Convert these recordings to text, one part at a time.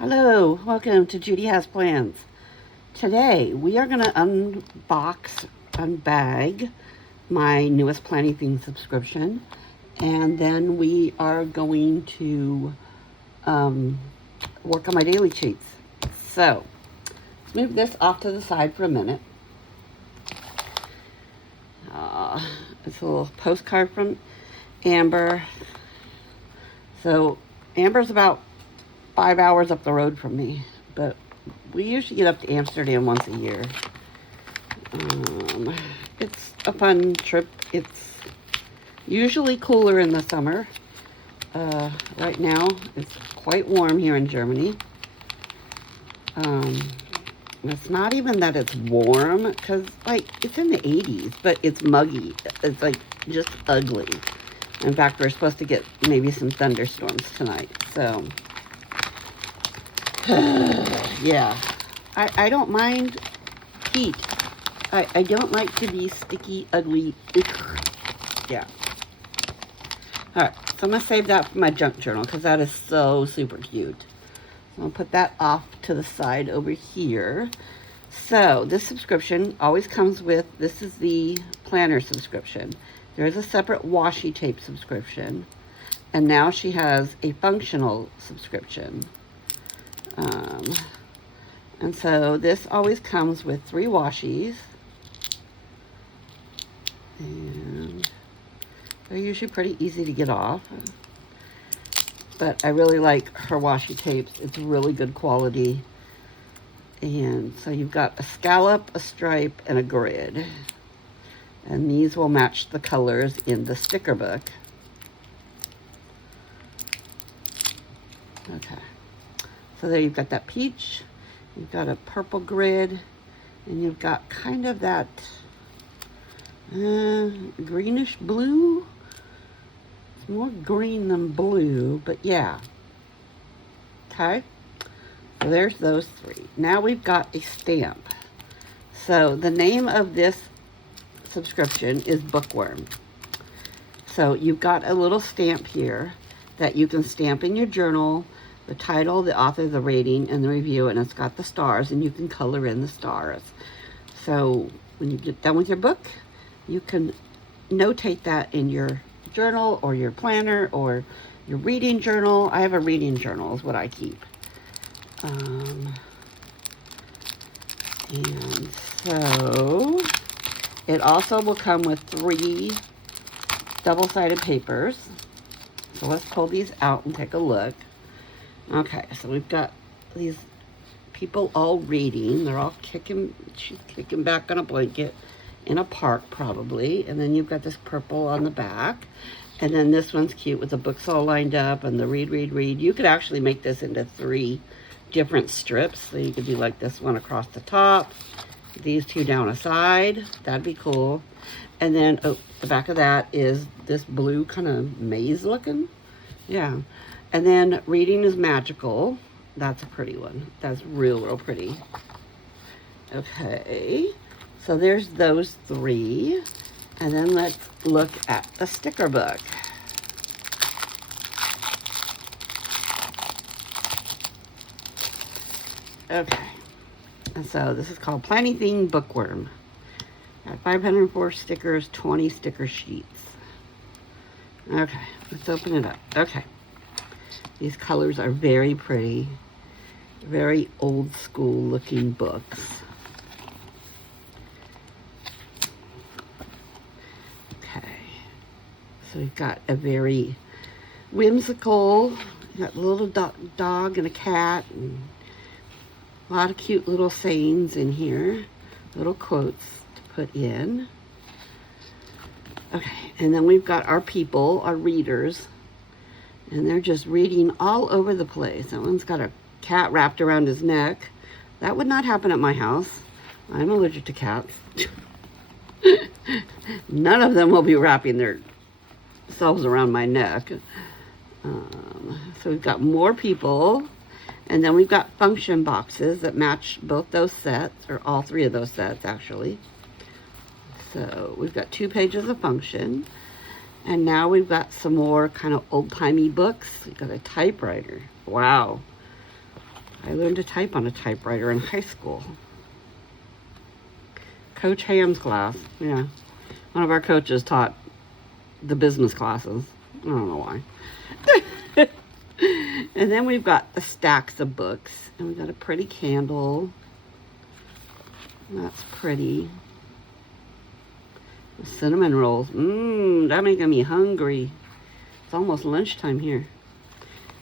Hello, welcome to Judy Has Plans. Today we are going to unbag my newest Planning Things subscription, and then we are going to work on my daily cheats. So let's move this off to the side for a minute. It's a little postcard from Amber. So Amber's about 5 hours up the road from me, but we usually get up to Amsterdam once a year. It's a fun trip. It's usually cooler in the summer. Right now, it's quite warm here in Germany. It's not even that it's warm, because, it's in the 80s, but it's muggy. It's, just ugly. In fact, we're supposed to get maybe some thunderstorms tonight, so... yeah. I don't mind heat. I don't like to be sticky, ugly. Yeah. Alright, so I'm going to save that for my junk journal, because that is so super cute. So I'll put that off to the side over here. So this subscription always comes with, this is the planner subscription. There's a separate washi tape subscription. And now she has a functional subscription. And so this always comes with 3 washies. And they're usually pretty easy to get off. But I really like her washi tapes. It's really good quality. And so you've got a scallop, a stripe, and a grid. And these will match the colors in the sticker book. Okay. So there you've got that peach, you've got a purple grid, and you've got kind of that greenish blue. It's more green than blue, but yeah. Okay, so there's those 3. Now we've got a stamp. So the name of this subscription is Bookworm. So you've got a little stamp here that you can stamp in your journal, the title, the author, the rating, and the review, and it's got the stars, and you can color in the stars. So when you get done with your book, you can notate that in your journal or your planner or your reading journal. I have a reading journal is what I keep. And so it also will come with 3 double-sided papers. So let's pull these out and take a look. Okay, so we've got these people all reading. They're all she's kicking back on a blanket in a park probably. And then you've got this purple on the back. And then this one's cute with the books all lined up and the read, read, read. You could actually make this into 3 different strips. So you could do like this one across the top, these 2 down a side. That'd be cool. And then, the back of that is this blue kind of maze looking. Yeah. And then reading is magical. That's a pretty one. That's real pretty. Okay. So there's those 3. And then let's look at the sticker book. Okay. And so this is called Planning Thing Bookworm. Got 504 stickers, 20 sticker sheets. Okay, let's open it up. Okay. These colors are very pretty, very old school looking books. Okay, so we've got a very whimsical, got a little dog and a cat, and a lot of cute little sayings in here, little quotes to put in. Okay, and then we've got our people, our readers. And they're just reading all over the place. That one's got a cat wrapped around his neck. That would not happen at my house. I'm allergic to cats. None of them will be wrapping themselves around my neck. So we've got more people. And then we've got function boxes that match both those sets, or all 3 of those sets, actually. So we've got 2 pages of function. And now we've got some more kind of old-timey books. We've got a typewriter. Wow. I learned to type on a typewriter in high school. Coach Ham's class, yeah. One of our coaches taught the business classes. I don't know why. And then we've got the stacks of books. And we've got a pretty candle. That's pretty. Cinnamon rolls. That's making me hungry. It's almost lunchtime here.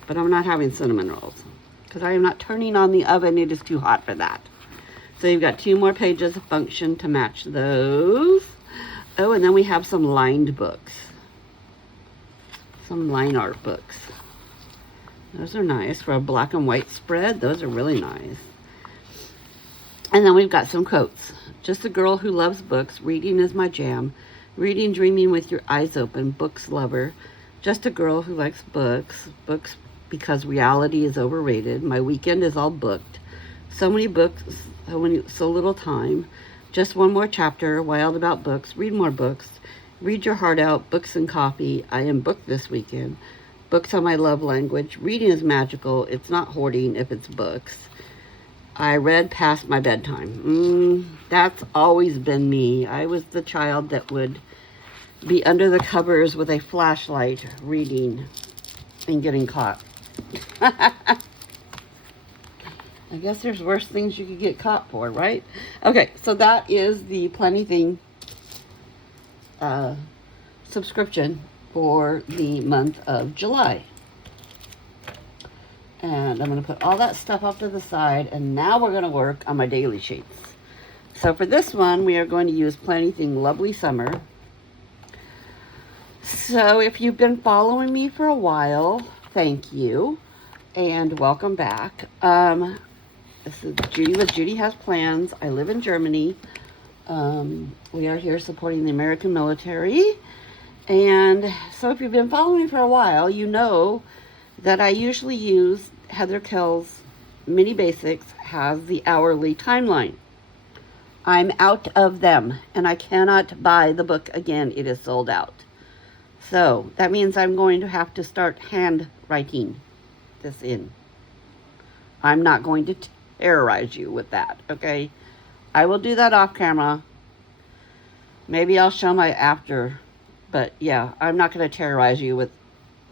But I'm not having cinnamon rolls, because I am not turning on the oven. It is too hot for that. So you've got 2 more pages of function to match those. Oh, and then we have some lined books. Some line art books. Those are nice for a black and white spread. Those are really nice. And then we've got some quotes. Just a girl who loves books. Reading is my jam. Reading, dreaming with your eyes open. Books lover. Just a girl who likes books. Books because reality is overrated. My weekend is all booked. So many books, so little time. Just one more chapter. Wild about books. Read more books. Read your heart out. Books and coffee. I am booked this weekend. Books are my love language. Reading is magical. It's not hoarding if it's books. I read past my bedtime. That's always been me. I was the child that would be under the covers with a flashlight reading and getting caught. I guess there's worse things you could get caught for, right? Okay, so that is the Plentything subscription for the month of July. And I'm going to put all that stuff off to the side, and now we're going to work on my daily sheets. So for this one, we are going to use Plentything Lovely Summer. So if you've been following me for a while, thank you, and welcome back. This is Judy with Judy Has Plans. I live in Germany. We are here supporting the American military. And so if you've been following me for a while, you know that I usually use Heather Kell's Mini Basics has the hourly timeline. I'm out of them, and I cannot buy the book again. It is sold out. So that means I'm going to have to start handwriting this in. I'm not going to terrorize you with that, okay? I will do that off camera. Maybe I'll show my after, but yeah, I'm not going to terrorize you with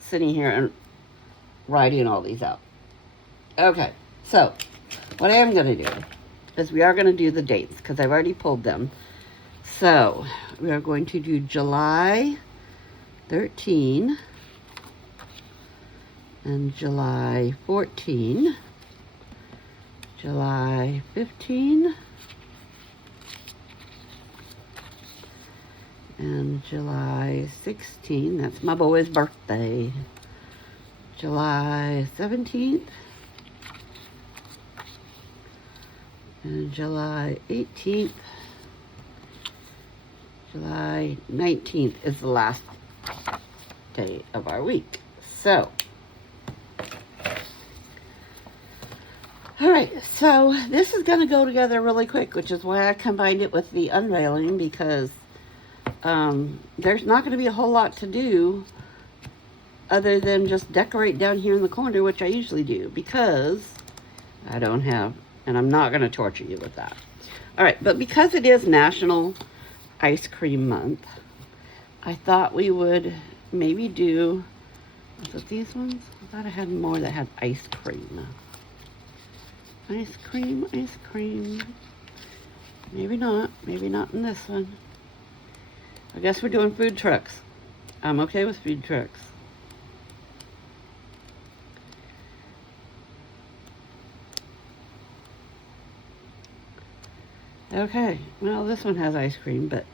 sitting here and writing all these out. Okay, so what I am going to do is we are going to do the dates because I've already pulled them. So we are going to do July 13 and July 14, July 15, and July 16. That's my boy's birthday. July 17th and July 18th. July 19th is the last day of our week. So, all right, so this is going to go together really quick, which is why I combined it with the unveiling, because there's not going to be a whole lot to do other than just decorate down here in the corner, which I usually do, because I don't have, and I'm not going to torture you with that. All right, but because it is National Ice Cream Month, I thought we would maybe do, was it these ones? I thought I had more that had ice cream. Ice cream, ice cream. Maybe not in this one. I guess we're doing food trucks. I'm okay with food trucks. Okay, well, this one has ice cream, but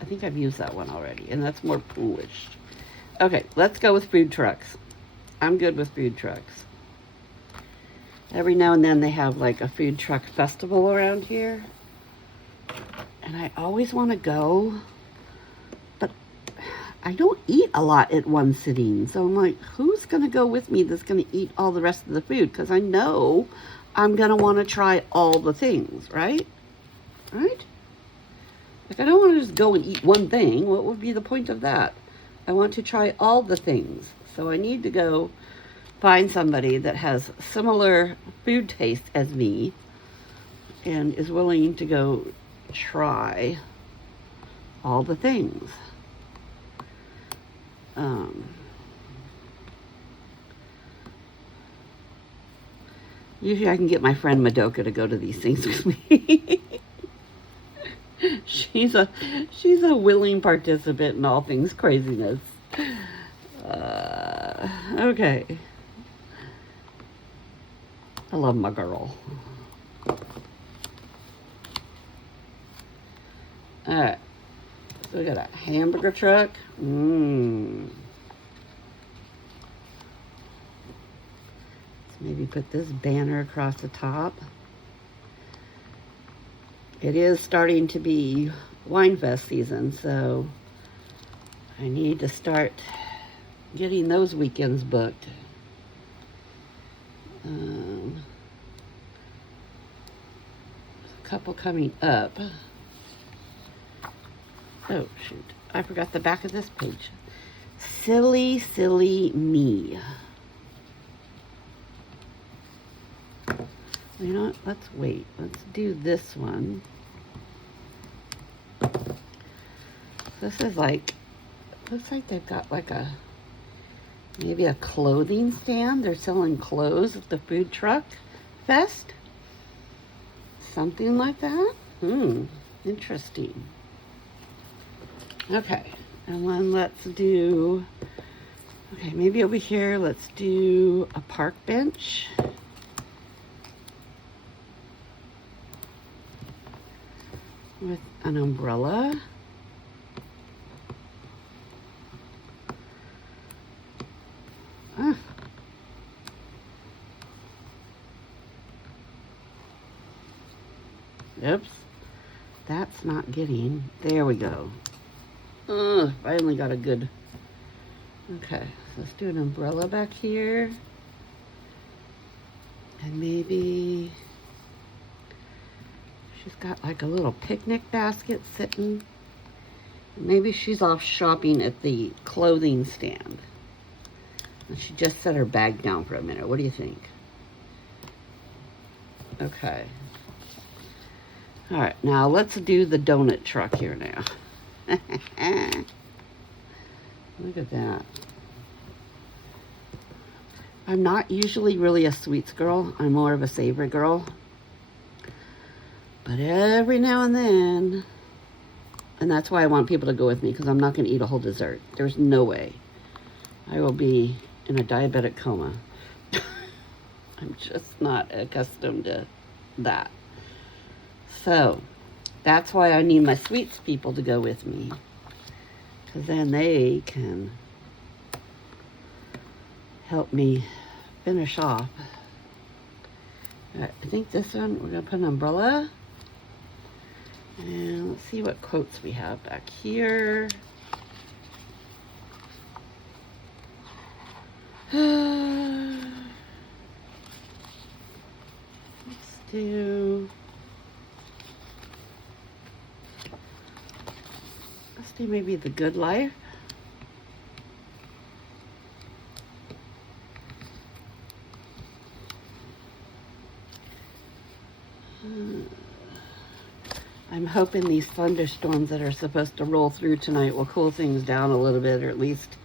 I think I've used that one already, and that's more foolish. Okay, let's go with food trucks. I'm good with food trucks. Every now and then they have like a food truck festival around here, and I always want to go, but I don't eat a lot at one sitting. So I'm like, who's going to go with me that's going to eat all the rest of the food? Because I know I'm going to want to try all the things, right? Right? Like, I don't want to just go and eat one thing. What would be the point of that? I want to try all the things. So I need to go find somebody that has similar food taste as me and is willing to go try all the things. Usually I can get my friend Madoka to go to these things with me. She's a willing participant in all things craziness. Okay. I love my girl. Alright. So we got a hamburger truck. Let's maybe put this banner across the top. It is starting to be Winefest season, so I need to start getting those weekends booked. There's a couple coming up. Oh, shoot. I forgot the back of this page. Silly, silly me. You know what? Let's wait. Let's do this one. This is like, looks like they've got like maybe a clothing stand. They're selling clothes at the food truck fest. Something like that. Interesting. Okay, and then let's do, okay, maybe over here, let's do a park bench. With an umbrella. Oops. That's not getting, there we go. Finally got a good, okay, so let's do an umbrella back here. And maybe she's got like a little picnic basket sitting. Maybe she's off shopping at the clothing stand. And she just set her bag down for a minute. What do you think? Okay. All right, now let's do the donut truck here now. Look at that. I'm not usually really a sweets girl. I'm more of a savory girl. But every now and then, and that's why I want people to go with me, because I'm not going to eat a whole dessert. There's no way. I will be in a diabetic coma. I'm just not accustomed to that. So, that's why I need my sweets people to go with me. Because then they can help me finish off. All right, I think this one, we're going to put an umbrella. And let's see what quotes we have back here. Let's do maybe The Good Life. I'm hoping these thunderstorms that are supposed to roll through tonight will cool things down a little bit, or at least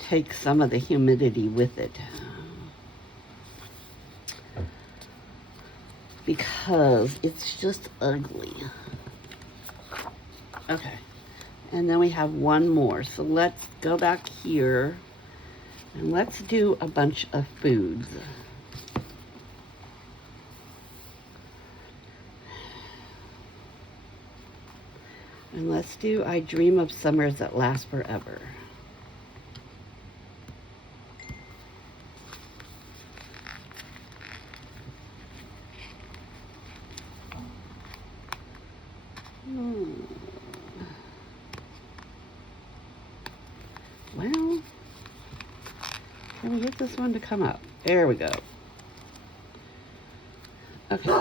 take some of the humidity with it. Because it's just ugly. Okay. And then we have one more. So let's go back here and let's do a bunch of foods. And let's do I Dream of Summers That Last Forever. Well, can we get this one to come up? There we go. Okay.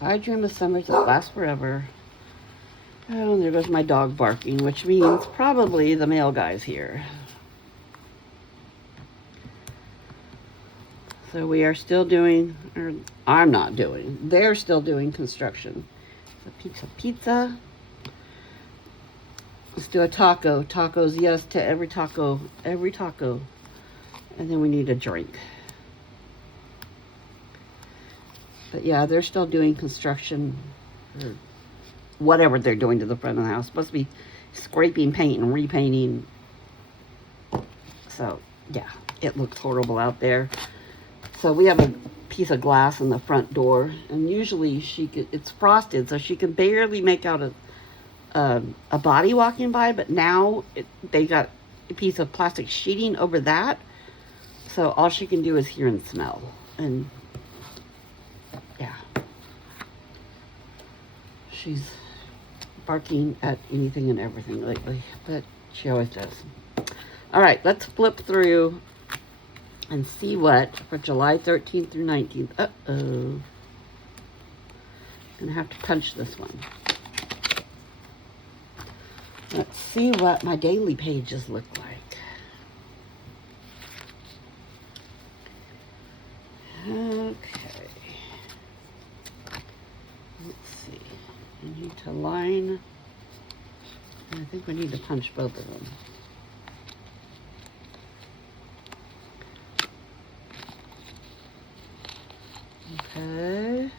I Dream of Summers That Last Forever. Oh, and there goes my dog barking, which means probably the mail guy's here. So we are still doing, or I'm not doing, they're still doing construction. So pizza. Let's do a taco. Tacos, yes to every taco. Every taco. And then we need a drink. But yeah, they're still doing construction, or whatever they're doing to the front of the house. Supposed to be scraping paint and repainting. So yeah, it looks horrible out there. So we have a piece of glass in the front door, and usually it's frosted, so she can barely make out a body walking by. But now they got a piece of plastic sheeting over that, so all she can do is hear and smell. And yeah, she's barking at anything and everything lately, but she always does. All right, let's flip through and see what for July 13th through 19th. Uh-oh. Gonna have to punch this one. Let's see what my daily pages look like. Okay. Let's see. I need to line. I think we need to punch both of them. Okay.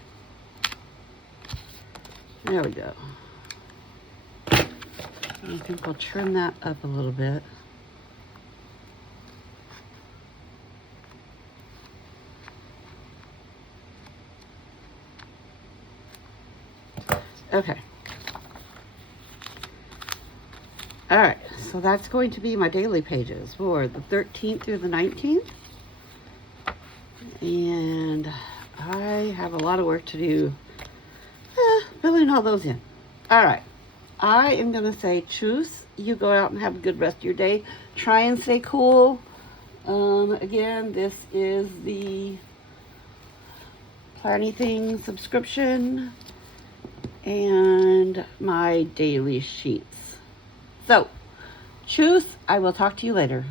There we go. I think we'll trim that up a little bit. Okay. All right, so that's going to be my daily pages for the 13th through the 19th. And I have a lot of work to do filling all those in. All right. I am going to say choose. You go out and have a good rest of your day. Try and stay cool. Again, this is the Planything subscription and my daily sheets. So, choose. I will talk to you later.